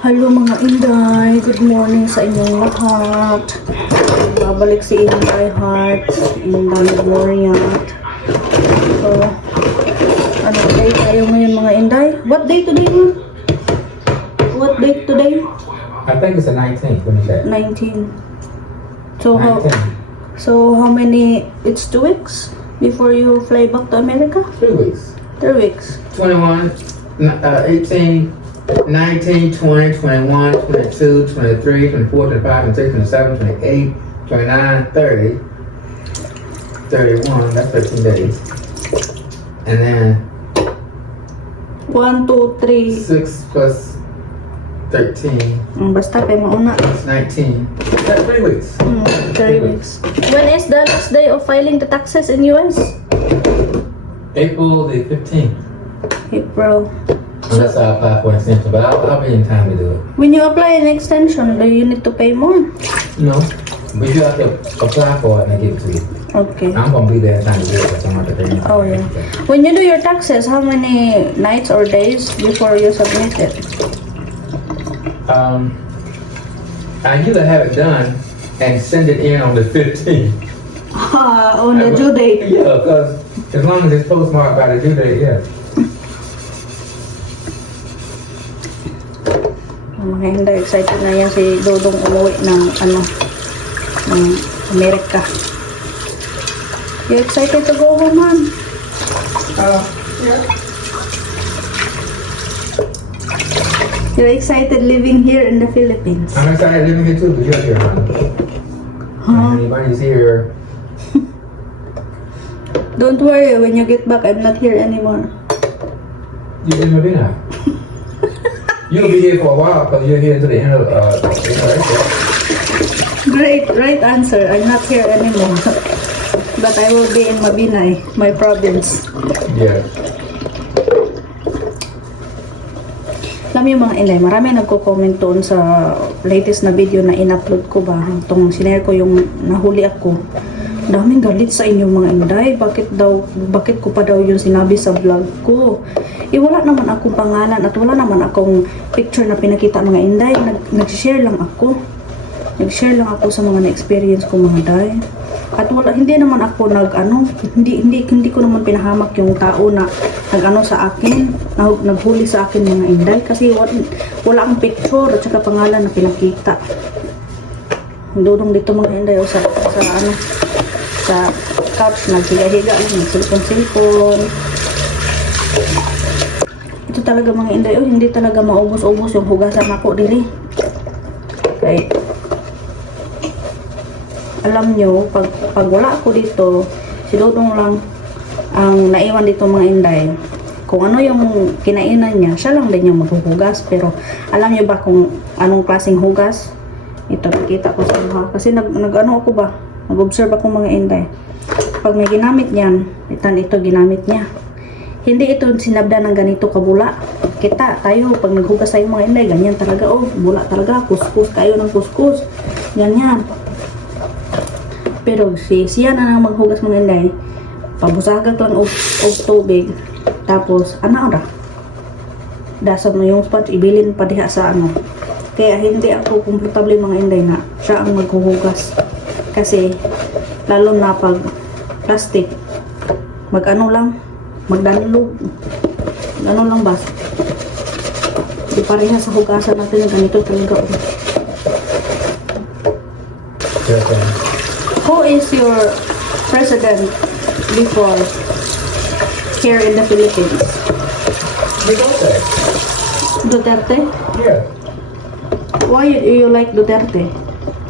Hello mga Inday, good morning sa inyong lahat. Babalik si Inday Heart. Good morning at. So, ano day tayo ngayon mga Inday? What day today man? What date today? I think it's the 19th. Let me check. 19. So 19. how many? It's 2 weeks before you fly back to America? 3 weeks. 3 weeks. 21, 18, 19, 20, 21, 22, 23, 24, 25, 26, 27, 28, 29, 30, 31. That's 13 days. And then 1, 2, 3. 6 plus 13. Basta pa mauna. It's 19. That's 3 weeks. 3 weeks. When is the last day of filing the taxes in US? April the 15th. April. Unless I apply for an extension, but I'll be in time to do it. When you apply an extension, do you need to pay more? No, but you have to apply for it and they give it to you. Okay. I'm gonna be there in time to do it, so I'm not paying. Oh yeah. When you do your taxes, how many nights or days before you submit it? I usually have it done and send it in on the 15th. On the due date. Yeah, because as long as it's postmarked by the due date, yeah. Mga hindi, excited na yan si Dodong umuwi ng ng Amerika. You excited to go home, man? Yeah. You're excited living here in the Philippines? I'm excited living here too, but you're here, huh? Anybody's here. Don't worry, when you get back, I'm not here anymore. You didn't be now. You'll be here for a while because you're here to the end of Great, right answer. I'm not here anymore. But I will be in Mabinay, my province. Yeah. Alam niyo mga Inday, marami nagko-comment doon sa latest na video na in-upload ko ba. Itong sinare ko yung nahuli ako. Daming galit sa inyong mga Inday. Bakit ko pa daw yung sinabi sa vlog ko? Wala naman akong pangalan at wala naman akong picture na pinakita mga Inday. Nag-share lang ako. Nag-share lang ako sa mga na-experience ko mga Inday. At hindi naman ako hindi ko naman pinahamak yung tao na sa akin, naghuli sa akin mga Inday kasi wala akong picture at saka pangalan na pinakita. Dudong dito mga Inday sa couch naghiga-higa lang, nagsilpon-silpon. Ito talaga mga Inday, hindi talaga maubos-ubos yung hugasan ako diri. Okay. Alam nyo, pag wala ako dito, si Dodong lang ang naiwan dito mga Inday. Kung ano yung kinainan niya, siya lang din yung maghuhugas. Pero alam nyo ba kung anong klaseng hugas? Ito, nakita ko sa mga. Kasi nag-observe ako mga Inday. Pag may ginamit niyan, ito ginamit niya. Hindi ito sinabda ng ganito kabula. Tayo, pag naghugas tayo mga Inday, ganyan talaga. Bula talaga, kuskus kayo ng kuskus. Ganyan. Pero siya na nang maghugas mga Inday, pabusagak lang og tubig, tapos dasam mo yung sponge, ibilin pa diha sa kaya hindi ako komportable mga Inday na siya ang maghuhugas kasi lalo na pag plastic magdanlog lang ba di pareha sa hugasan natin na ganito talaga. Who is your president before here in the Philippines? Duterte? Yeah. Why do you like Duterte?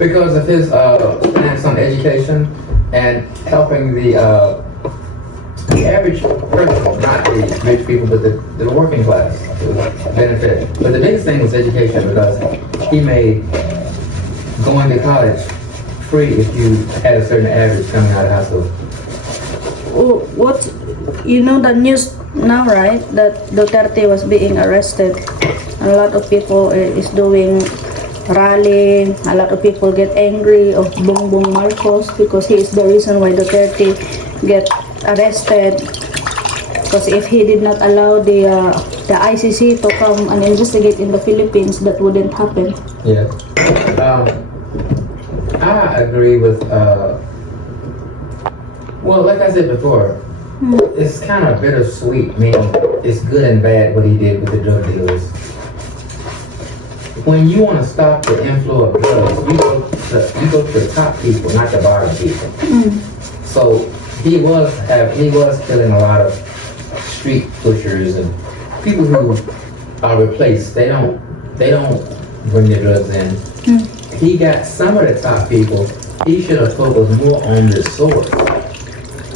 Because of his stance on education and helping the average person, not the rich people, but the working class to benefit. But the biggest thing was education because he made going to college free if you had a certain average coming out of high school. You know the news now, right? That Duterte was being arrested. A lot of people is doing rally. A lot of people get angry of Bongbong Marcos because he is the reason why Duterte get arrested. Because if he did not allow the the ICC to come and investigate in the Philippines, that wouldn't happen. Yeah. I agree with, well, like I said before, it's kind of bittersweet, meaning it's good and bad what he did with the drug dealers. When you want to stop the inflow of drugs, you go to the top people, not the bottom people. So he was killing a lot of street pushers and people who are replaced. They don't bring their drugs in. He got some of the top people. He should have focused more on the source.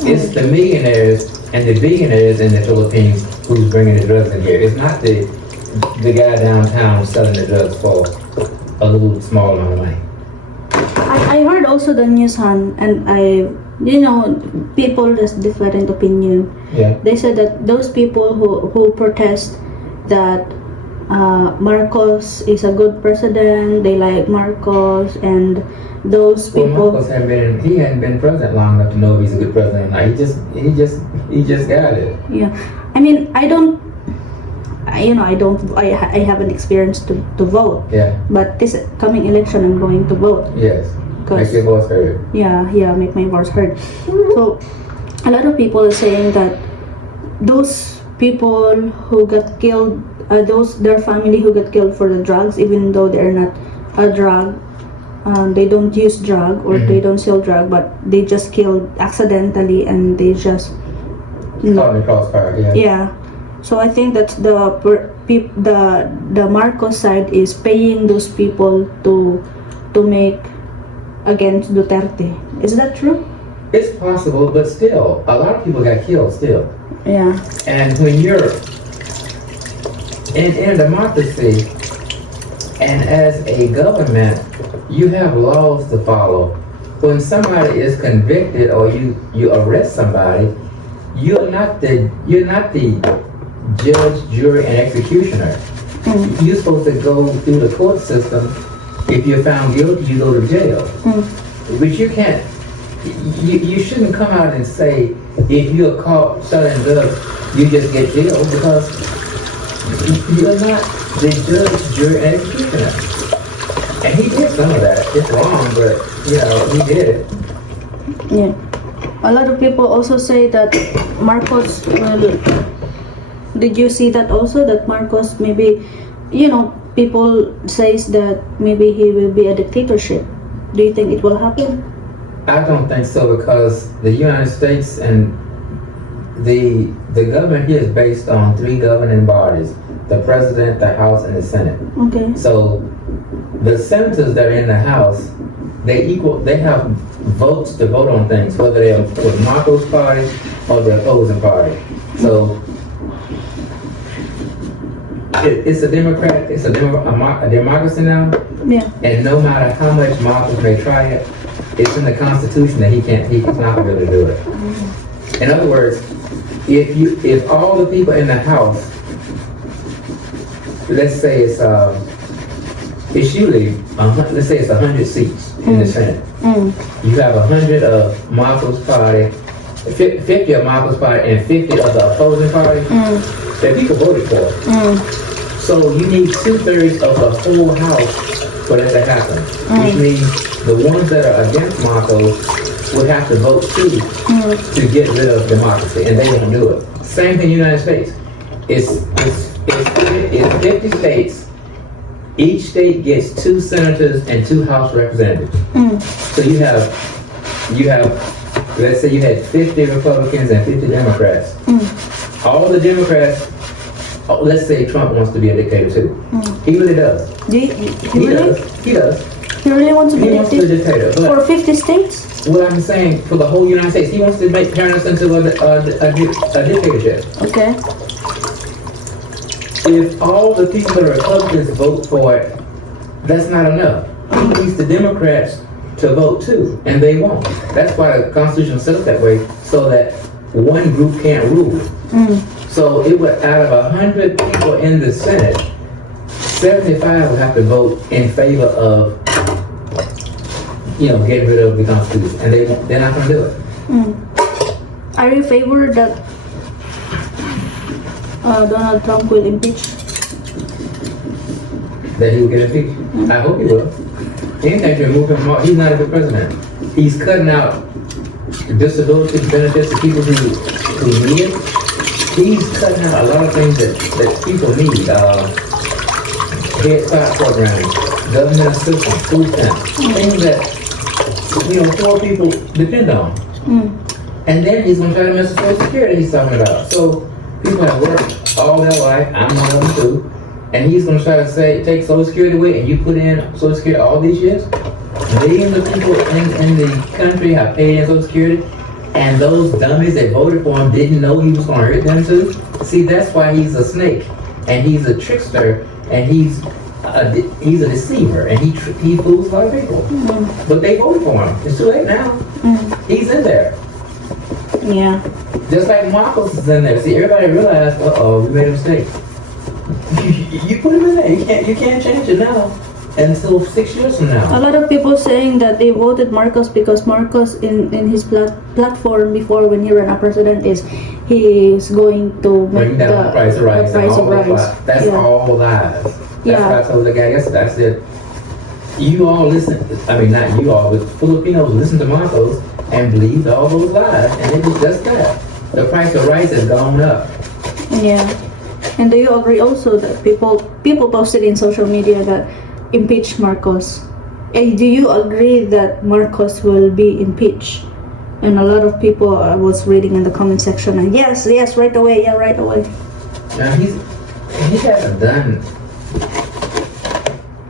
It's the millionaires and the billionaires in the Philippines who's bringing the drugs in here. It's not the guy downtown selling the drugs for a little small amount of money. I heard also the news, Han, and people has different opinion. Yeah. They said that those people who protest that Marcos is a good president, they like Marcos, and those people. Well, Marcos hadn't been president long enough to know if he's a good president. Like, he just got it. Yeah, I mean, I haven't experienced to vote. Yeah. But this coming election, I'm going to vote. Yes. Make your voice heard. Yeah, make my voice heard. So, a lot of people are saying that those people who got killed, their family who got killed for the drugs, even though they're not a drug, they don't use drug or they don't sell drug, but they just killed accidentally and they just Caught in the crossfire. Yeah. Yeah. So I think that's the Marcos side is paying those people to make against Duterte. Is that true? It's possible, but still, a lot of people got killed still. Yeah. And when you're in a democracy and as a government, you have laws to follow. When somebody is convicted or you arrest somebody, you're not the judge, jury, and executioner. You're supposed to go through the court system. If you're found guilty, you go to jail. But you can't. You shouldn't come out and say if you're caught selling drugs, you just get jailed, because you're not the judge, jury, and executioner. And he did some of that. It's wrong, but he did it. Yeah. A lot of people also say that Marcos will. Did you see that also? That Marcos maybe, people says that maybe he will be a dictatorship. Do you think it will happen? I don't think so, because the United States and the government here is based on 3 governing bodies: the president, the House, and the Senate. Okay. So the senators that are in the House, they have votes to vote on things, whether they're with Marcos' party or the opposing party. So it's a democracy now. Yeah. And no matter how much Marcos may try it, it's in the Constitution that he's not going to be able to do it. In other words, if all the people in the House, let's say it's usually let's say it's 100 seats in the Senate. You have 100 of Marcos' party, 50 of Marcos' party, and 50 of the opposing party that people voted for. So you need 2/3 of the whole House for that to happen, which means the ones that are against Marcos would have to vote too to get rid of democracy, and they won't do it. Same thing in the United States. It's 50 states. Each state gets 2 senators and 2 House representatives. So you have, let's say you had 50 Republicans and 50 Democrats. All the Democrats, let's say Trump wants to be a dictator too. He really does. He does. He does. He really wants to be a dictator. For 50 states? What I'm saying, for the whole United States, he wants to turn us into a dictatorship. Okay. If all the people that are Republicans vote for it, that's not enough. He needs the Democrats to vote too, and they won't. That's why the Constitution is set up that way, so that one group can't rule. So it would, out of 100 people in the Senate, 75 would have to vote in favor of, getting rid of the Constitution, and they're not going to do it. Are you favor that Donald Trump will impeach? That he will get impeached. I hope he will. Anything to remove him from office. He's not a good president. He's cutting out disability benefits to people who need it. He's cutting out a lot of things that people need. Head start programs, government assistance, food stamps, things that poor people depend on. And then he's going to try to mess with Social Security he's talking about. So people have worked all their life. I'm one of them too. And he's going to try to take Social Security away, and you put in Social Security all these years. Millions of people in the country have paid in Social Security, and those dummies that voted for him didn't know he was going to hurt them too. See, that's why he's a snake, and he's a trickster, and he's a deceiver, and he fools a lot of people. But they voted for him. It's too late now. He's in there. Yeah. Just like Marcos is in there. See, everybody realized, we made a mistake. You put him in there. You can't change it now until 6 years from now. A lot of people saying that they voted Marcos because Marcos in his platform before, when he ran a president, is he is going to make Bring down the price of rice. That's Yeah. all lies. That's Yeah. what I told the guy yesterday. I said, you all listen, I mean not you all, but Filipinos listen to Marcos and believed all those lies, and it was just that. The price of rice has gone up. Yeah. And do you agree also that people posted in social media that impeach Marcos? Do you agree that Marcos will be impeached? And a lot of people I was reading in the comment section, and yes, right away, yeah, right away. Now he hasn't done.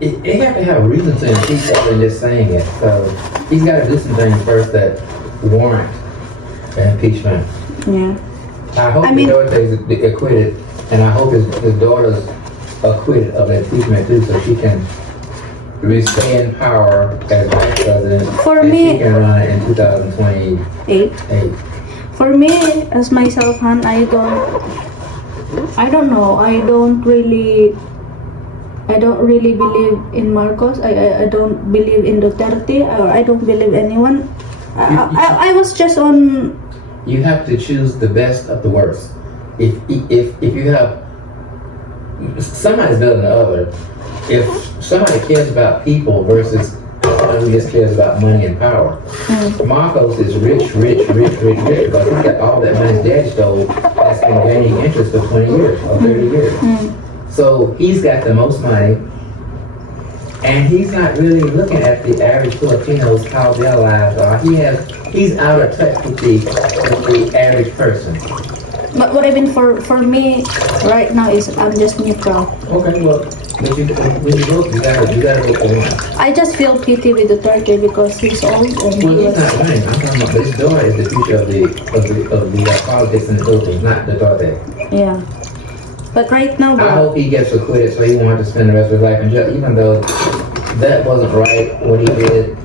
He have to have a reason to impeach other than just saying it. So he's got to do some things first that warrant impeachment. Yeah. I hope his daughter's acquitted, and I hope his daughter's acquitted of impeachment too, so she can stay in power as vice president. For and me, she can run it in 2028. For me, as myself, Han, I don't know. I don't really believe in Marcos. I don't believe in Duterte. I don't believe anyone. I was just on. You have to choose the best of the worst. If you have somebody's better than the other. If somebody cares about people versus someone who just cares about money and power. Marcos is rich because he got all that money his dad stole that's been gaining interest for 20 years or 30 years. So he's got the most money, and he's not really looking at the average Filipinos, how their lives are. He's out of touch with the average person. But what I mean for me right now is I'm just neutral. Okay, well, but when you vote, you gotta vote for him. I just feel pity with Duterte because he's old and Well, he he's was. not running. I'm talking about, but his daughter is the future of the politics in the Philippines, not Duterte. Yeah. But right now, I hope he gets acquitted so he won't have to spend the rest of his life in jail. Even though that wasn't right, what he did,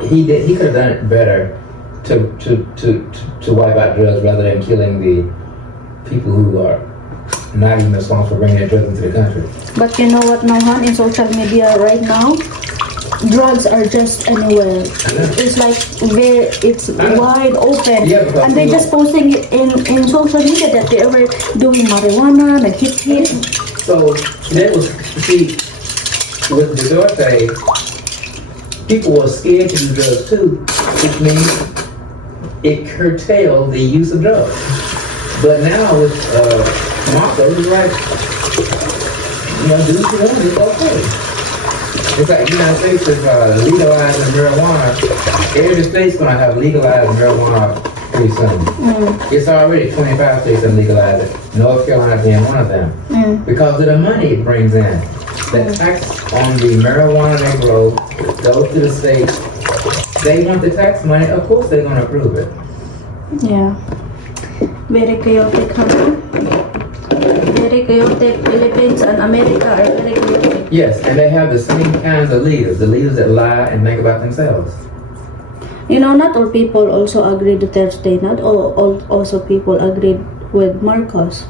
he could have done it better to wipe out drugs rather than killing the people who are not even responsible for bringing their drugs into the country. But you know what now, Han? In social media right now, drugs are just anywhere. It's like it's wide open. Yeah, and they're just posting it in social media that they were doing marijuana, like hit. So that was, see, with the Duterte, people were scared to do drugs too, which means it curtailed the use of drugs. But now with Marcos, it's like, do what you want, it's okay. It's like the United States is legalizing marijuana. Every state's going to have legalized marijuana pretty soon. It's already 25 states that legalize it. North Carolina being one of them. Because of the money it brings in. The tax on the marijuana they grow goes to the states. They want the tax money. Of course they're going to approve it. Yeah. Very chaotic, huh? Very chaotic. Philippines and America are very chaotic. Yes, and they have the same kinds of leaders. The leaders that lie and think about themselves. You know, not all people also agree with Thursday. Not all also people agreed with Marcos.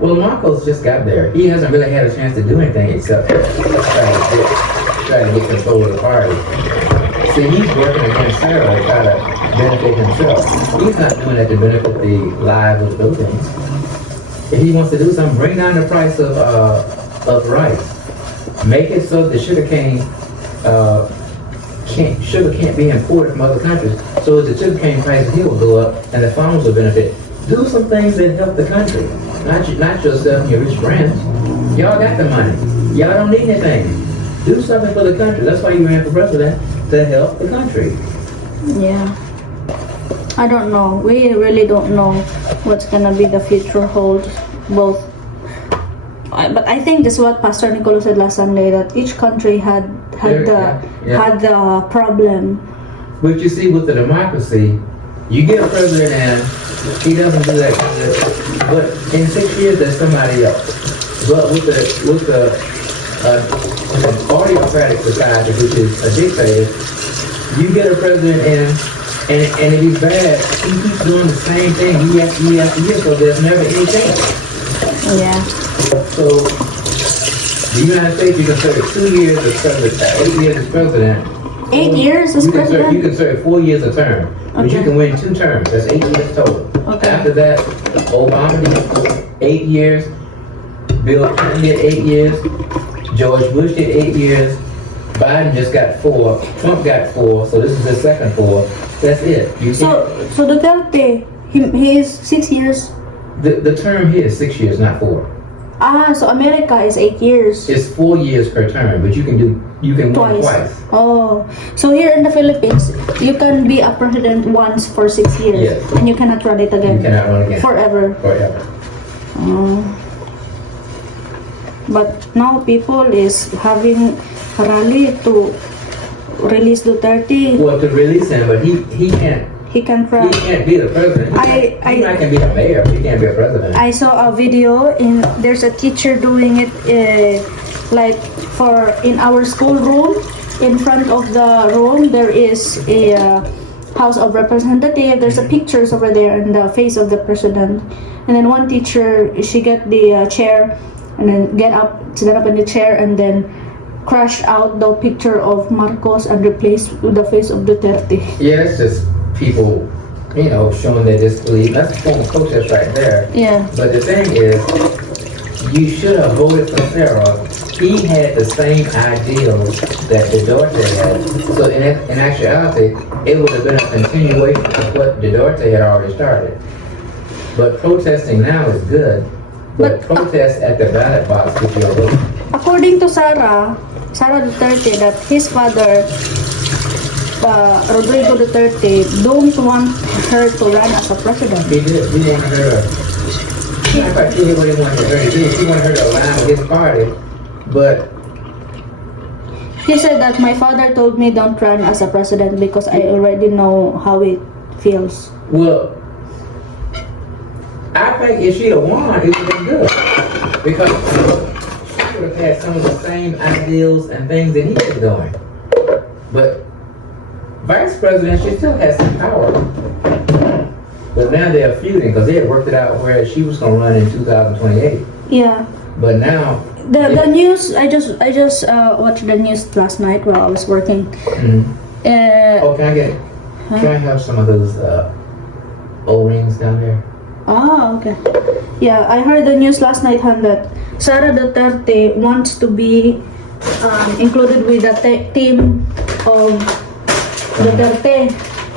Well, Marcos just got there. He hasn't really had a chance to do anything except try to get control of the party. See, he's working against Sara to try to benefit himself. He's not doing that to benefit the lives of the Philippines. If he wants to do something, bring down the price of rice. Make it so the sugar cane can't be imported from other countries. So as the sugar cane price here will go up and the farmers will benefit. Do some things that help the country, not yourself and your rich friends. Y'all got the money. Y'all don't need anything. Do something for the country. That's why you ran for president, to help the country. Yeah. I don't know. We really don't know what's gonna be the future holds. Both. But I think this is what Pastor Nicolo said last Sunday, that each country had the problem. But you see, with the democracy, you get a president and he doesn't do that. But in 6 years, there's somebody else. But with the autocratic society, which is a dictator, you get a president and if he's bad, he keeps doing the same thing year after year, so there's never any change. Yeah. So the United States, you can serve 2 years as president, 8 years as president. 8 years as president? You can serve 4 years a term, but you can win 2 terms. That's 8 years total. Okay. After that, Obama did 8 years, Bill Clinton did 8 years, George Bush did 8 years, Biden just got 4, Trump got 4, so this is his second 4. That's it. So Duterte, he is 6 years. The term here is 6 years, not 4. So America is 8 years. It's 4 years per term, but you can win twice. Oh, so here in the Philippines, you can be a president once for 6 years, Yes. and you cannot run it again. You cannot run again. Forever. Forever. But now people is having a rally to release Duterte. Well, to release him, but he can't. He can He run. can't be the president. He might can be the mayor, but he can't be a president. I saw a video there's a teacher doing it like in our school room. In front of the room there is a House of Representative. There's a pictures over there and the face of the president. And then one teacher, she get the chair and then sit up in the chair and then crashed out the picture of Marcos and replaced with the face of Duterte. Yeah, it's just people, showing their disbelief. That's a form of protest right there. Yeah. But the thing is, you should have voted for Sarah. He had the same ideals that Duterte had. So in actuality, it would have been a continuation of what Duterte had already started. But protesting now is good. But protest at the ballot box with your vote. According to Sara Duterte, that his father, Rodrigo Duterte, don't want her to run as a president. He didn't want her to. In fact, he wanted her to do. He wanted her to align with his party, but He said that my father told me don't run as a president because I already know how it feels. well, I think if she'd have won, it would have been good because she would have had some of the same ideals and things that he was doing. But vice president, she still has some power. But now they're feuding because they had worked it out where she was going to run in 2028. Yeah. But now The news, I just watched the news last night while I was working. Oh, can I have some of those O-rings down there? Okay. Yeah, I heard the news last night, that Sara Duterte wants to be included with the team of Duterte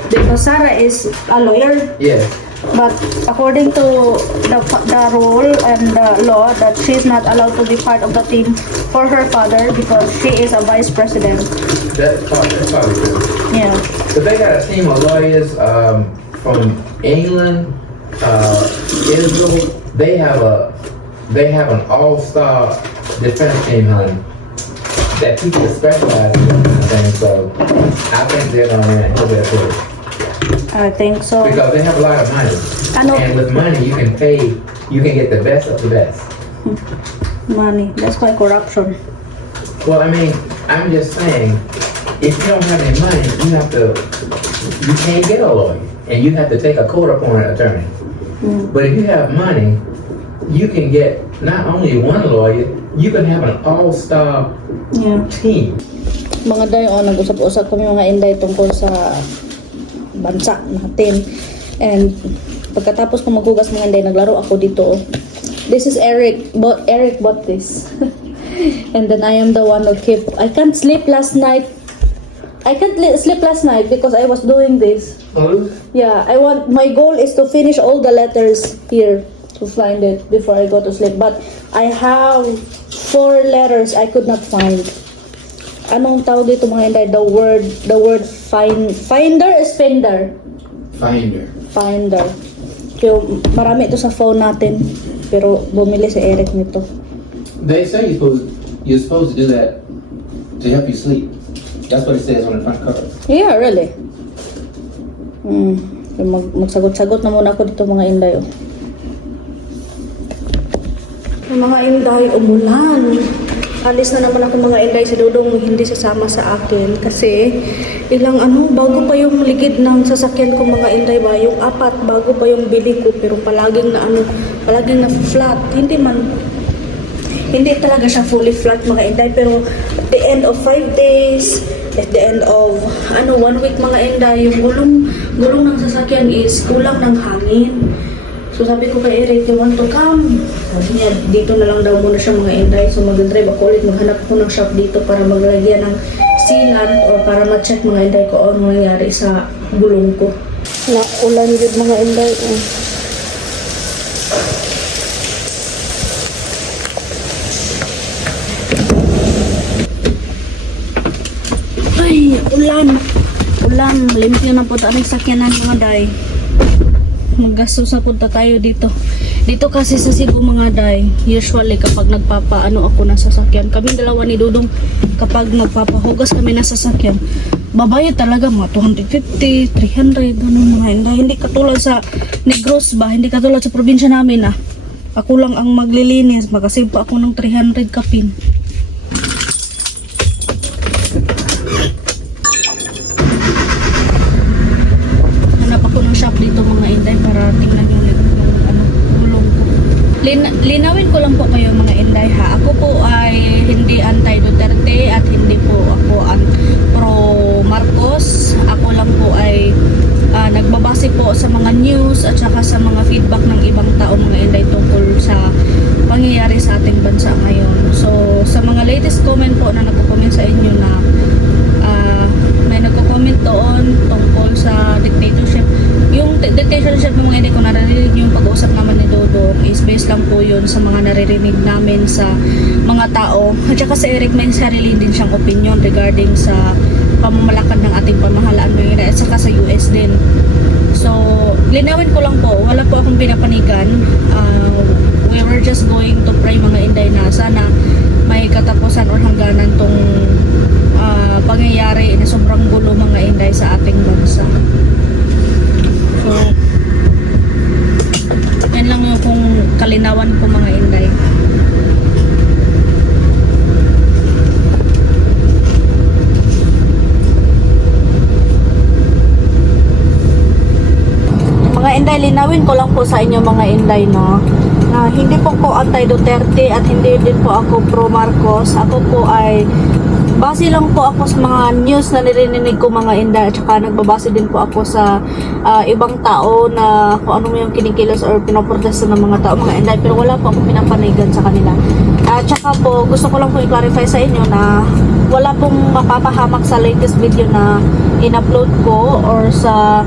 because Sara is a lawyer. Yes. But according to the rule and the law, that she's not allowed to be part of the team for her father because she is a vice president. That's probably true. Yeah. But they got a team of lawyers from England, Israel. They have an all-star defense team, honey, that people specialize in things. So I think they're gonna win. I think so. Because they have a lot of money. And with money, you can get the best of the best. Money. That's why corruption. Well, I mean, I'm just saying, if you don't have any money, you can't get a lawyer. And you have to take a court-appointed attorney. But if you have money, you can get not only one lawyer, you can have an all-star team. Mga day, nag-usap-usap kami mga inday tungkol sa bansa natin. And pagkatapos ko maghugas mga inday, naglaro ako dito. This is Eric. Eric bought this. And then I am the one who keep. I can't sleep last night. Sleep last night because I was doing this. Oh? Yeah, my goal is to finish all the letters here to find it before I go to sleep. But I have 4 letters I could not find. Anong tawag dito mga Inday? The word finder is finder. Finder. So, marami ito sa phone natin. Pero bumili si Eric nito. They say you're supposed to do that to help you sleep. That's what it says on the front cover. Yeah, really? Magsagot-sagot na muna ako dito mga Inday. Oh. Mga Inday, umulan. Alis na naman ako mga Inday. Si Dodong hindi sasama sa akin kasi bago pa yung ligid ng sasakyan ko mga Inday ba, yung 4 bago pa yung bili ko, pero palaging na flat. Hindi talaga siya fully flat mga Inday, pero at the end of 5 days, at the end of 1 week mga Inday, yung gulong ng sasakyan is kulang ng hangin. So sabi ko kay Eric, you want to come? Sabi niya, dito na lang daw muna siya mga Inday. So mag-drive ako ulit, maghanap ko ng shop dito para maglagyan ng sealant o para ma-check mga Inday ko ano nangyari sa gulong ko. Ulan yun mga Inday. Ay, ulan, limpyo na po tayo sakyanan mga Day. Maggastos na punta tayo dito. Dito kasi sa Cebu mga Day, usually kapag nagpapaano ako ng sasakyan, kaming dalawa ni Dodong, kapag magpapahugas kami ng sasakyan, babayad talaga mga 250, 300, ganun mga Inday. Hindi katulad sa Negros ba, hindi katulad sa probinsya namin Ako lang ang maglilinis, magasave pa ako ng 300 kapin. Shop dito mga Inday para tingnan yung gulong ko. Linawin ko lang po kayo mga Inday ha. Ako po ay hindi anti-Duterte at hindi po ako pro-Marcos. Ako lang po ay nagbabase po sa mga news at saka sa mga feedback ng ibang tao mga Inday tungkol sa pangyayari sa ating bansa ngayon. So sa mga latest comment po na nagko-comment sa inyo na may nagko-comment doon tungkol sa dictatorship. Yung dictatorship ng mga hindi ko narinig yung pag-uusap naman ni Dodong is based lang po yun sa mga naririnig namin sa mga tao. At saka si Eric may sarili din siyang opinion regarding sa pamamalakad ng ating pamahalaan ngayon at saka sa US din. So, linawin ko lang po, wala po akong pinapanigan. We were just going to pray mga Inday na sana may katapusan or hangganan tong pangyayari na sobrang gulo mga Inday sa ating bansa. So, yan lang yung kung kalinawan ko mga Inday. Mga Inday, linawin ko lang po sa inyo mga Inday na hindi po anti-Duterte at hindi din po ako pro-Marcos. Ako po ay base lang po ako sa mga news na narinig ko mga Inday at saka nagbabase din po ako sa ibang tao na kung ano yung kinikilos or pinoprotesta ng mga tao mga Inday, pero wala po akong pinapanigan sa kanila. At saka po gusto ko lang po i-clarify sa inyo na wala pong mapapahamak sa latest video na in-upload ko or sa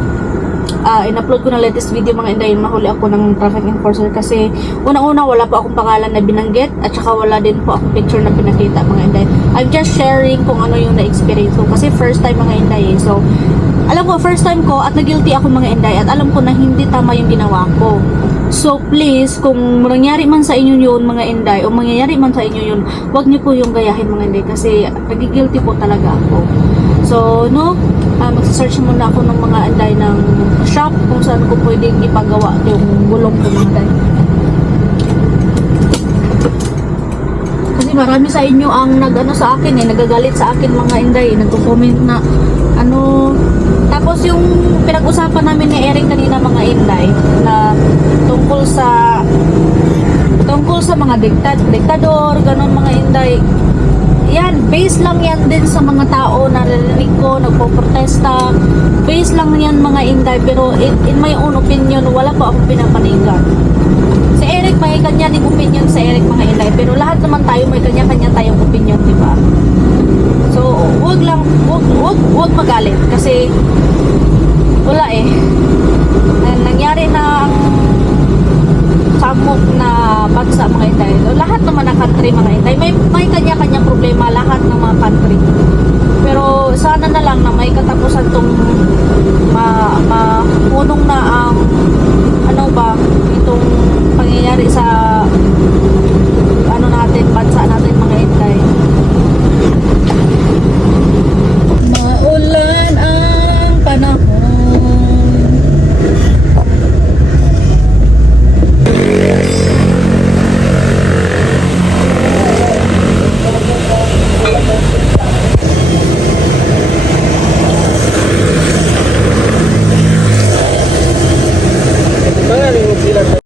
in-upload ko na latest video mga Inday, mahuli ako ng traffic enforcer kasi unang-una wala po akong pangalan na binanggit at saka wala din po akong picture na pinakita mga Inday. I'm just sharing kung ano yung na-experience ko kasi first time mga Inday So, alam ko first time ko at na-guilty ako mga Inday at alam ko na hindi tama yung ginawa ko. So, please, kung nangyari man sa inyo yun mga Inday o mangyayari man sa inyo yun, wag niyo po yung gayahin mga Inday kasi nagigilty po talaga ako. So, magsa-search muna ako ng mga Inday ng shop kung saan ko pwedeng ipagawa yung gulong ko mga Inday. Kasi marami sa inyo ang sa akin nagagalit sa akin mga Inday, nagko-comment na tapos yung pinag-usapan namin ni Eric kanina mga Inday na tungkol sa mga diktador, ganon mga Inday. yan, base lang yan din sa mga tao na narinig ko, nagpo-protesta. Base lang yan mga Inday, pero in my own opinion, wala pa akong pinapanigan. Si Eric, may kanya din opinion sa Eric mga Inday, pero lahat naman tayo may kanya-kanya tayong opinion, di ba? So, wag magalit kasi wala eh. Nangyari na ang samok na bansa mga Inday. Lahat naman ng country mga Inday, may kanya-kanya problema lahat ng mga country. Pero sana na lang na may katapusan tong mapunong na ang